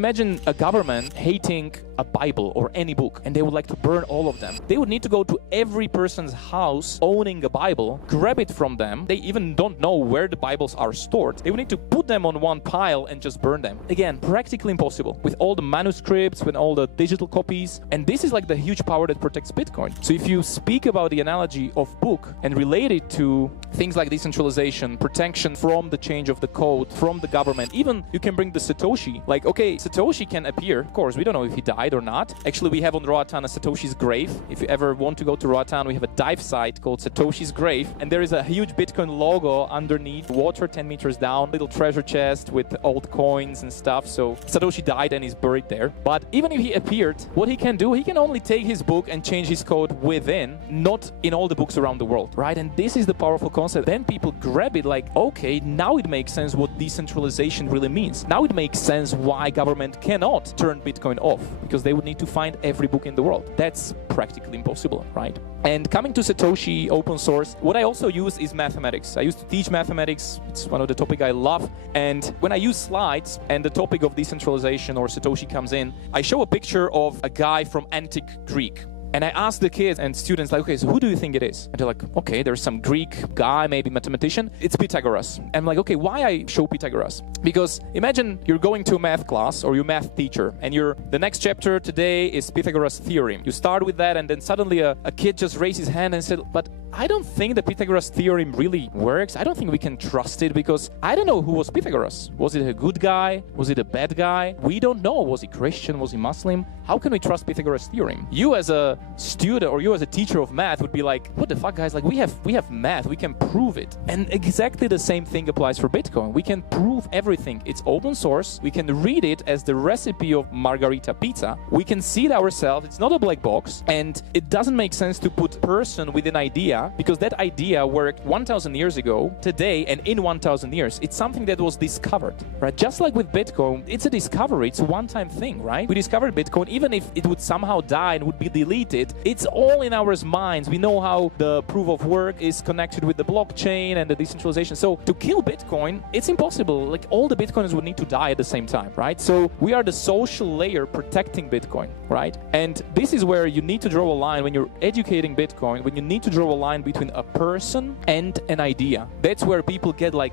Imagine a government hating a Bible or any book, and they would like to burn all of them. They would need to go to every person's house owning a Bible, grab it from them. They even don't know where the Bibles are stored. They would need to put them on one pile and just burn them. Again, practically impossible with all the manuscripts, with all the digital copies. And this is like the huge power that protects Bitcoin. So if you speak about the analogy of book and relate it to things like decentralization, protection from the change of the code, from the government, even you can bring the Satoshi. Like, okay, Satoshi can appear. Of course, we don't know if he died or not. Actually, we have on Roatan a Satoshi's grave. If you ever want to go to Roatan, we have a dive site called Satoshi's grave, and there is a huge Bitcoin logo underneath, water 10 meters down, little treasure chest with old coins and stuff. So Satoshi died and he's buried there. But even if he appeared, what he can do, he can only take his book and change his code within, not in all the books around the world, right? And this is the powerful concept. Then people grab it like, okay, now it makes sense what decentralization really means. Now it makes sense why government cannot turn Bitcoin off, because they would need to find every book in the world. That's practically impossible, right? And coming to Satoshi open source, what I also use is mathematics. I used to teach mathematics. It's one of the topics I love. And when I use slides and the topic of decentralization or Satoshi comes in, I show a picture of a guy from antique Greek. And I ask the kids and students, like, okay, so who do you think it is? And they're like, okay, there's some Greek guy, maybe mathematician. It's Pythagoras. And I'm like, okay, why I show Pythagoras? Because imagine you're going to a math class or your math teacher, and the next chapter today is Pythagoras' theorem. You start with that, and then suddenly a kid just raised his hand and said, but I don't think the Pythagoras theorem really works. I don't think we can trust it because I don't know who was Pythagoras. Was it a good guy? Was it a bad guy? We don't know. Was he Christian? Was he Muslim? How can we trust Pythagoras theorem? You as a student or you as a teacher of math would be like, what the fuck, guys? Like, we have math. We can prove it. And exactly the same thing applies for Bitcoin. We can prove everything. It's open source. We can read it as the recipe of margarita pizza. We can see it ourselves. It's not a black box. And it doesn't make sense to put person with an idea, because that idea worked 1,000 years ago, today, and in 1,000 years. It's something that was discovered, right? Just like with Bitcoin, it's a discovery. It's a one-time thing, right? We discovered Bitcoin. Even if it would somehow die and would be deleted, it's all in our minds. We know how the proof of work is connected with the blockchain and the decentralization. So to kill Bitcoin, it's impossible. Like, all the Bitcoiners would need to die at the same time, right? So we are the social layer protecting Bitcoin, right? And this is where you need to draw a line when you're educating Bitcoin, when you need to draw a line between a person and an idea. That's where people get like,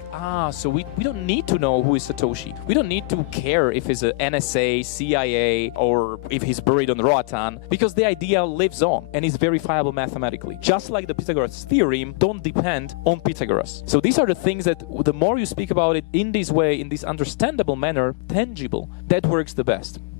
so we don't need to know who is Satoshi. We don't need to care if he's a NSA, CIA, or if he's buried on Roatan, because the idea lives on and is verifiable mathematically. Just like the Pythagoras theorem don't depend on Pythagoras. So these are the things that the more you speak about it in this way, in this understandable manner, tangible, that works the best.